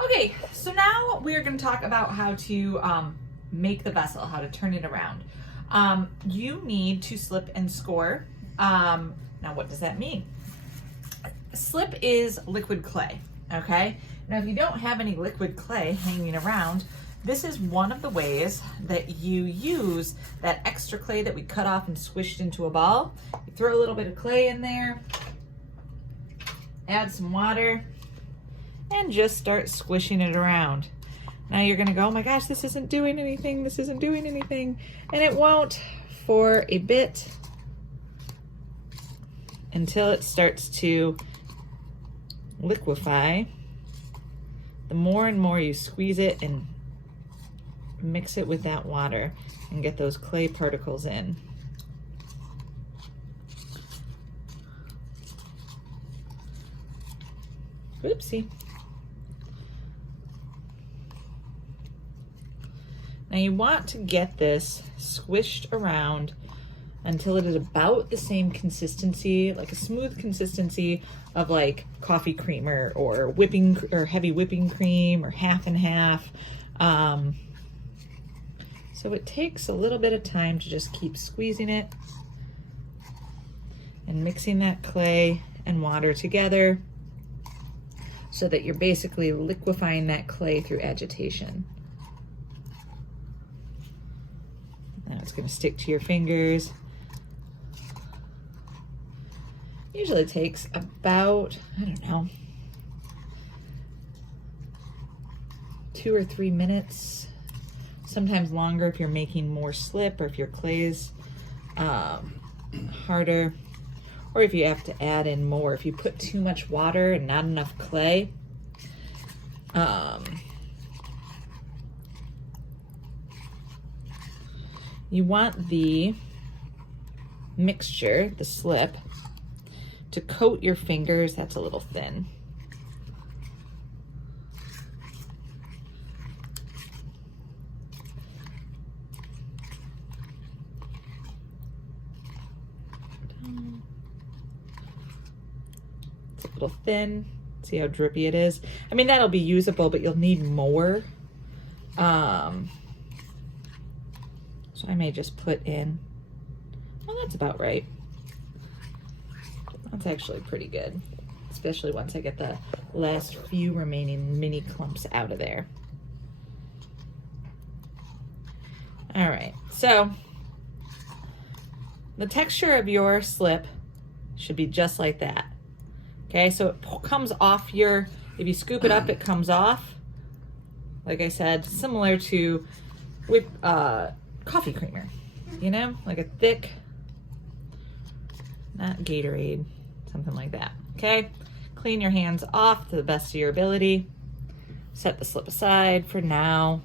Okay, so now we're going to talk about how to make the vessel, how to turn it around. You need to slip and score. Now, what does that mean? Slip is liquid clay, okay? Now, if you don't have any liquid clay hanging around, this is one of the ways that you use that extra clay that we cut off and squished into a ball. You throw a little bit of clay in there, add some water, and just start squishing it around. Now you're gonna go, oh my gosh, this isn't doing anything, this isn't doing anything. And it won't for a bit until it starts to liquefy. The more and more you squeeze it and mix it with that water and get those clay particles in. Oopsie. Now you want to get this squished around until it is about the same consistency, like a smooth consistency of like coffee creamer or whipping or heavy whipping cream or half and half. So it takes a little bit of time to just keep squeezing it and mixing that clay and water together so that you're basically liquefying that clay through agitation. Now it's going to stick to your fingers. Usually it takes about, I don't know, 2 or 3 minutes, sometimes longer if you're making more slip or if your clay is harder, or if you have to add in more. If you put too much water and not enough clay, you want the mixture, the slip, to coat your fingers. That's a little thin. It's a little thin. See how drippy it is? I mean, that'll be usable, but you'll need more. So I may just put in, well, that's about right. That's actually pretty good, especially once I get the last few remaining mini clumps out of there. All right, so the texture of your slip should be just like that. Okay, so it comes off your, if you scoop it up, it comes off. Like I said, similar to coffee creamer, you know, like a thick, not Gatorade, something like that. Okay, clean your hands off to the best of your ability. Set the slip aside for now.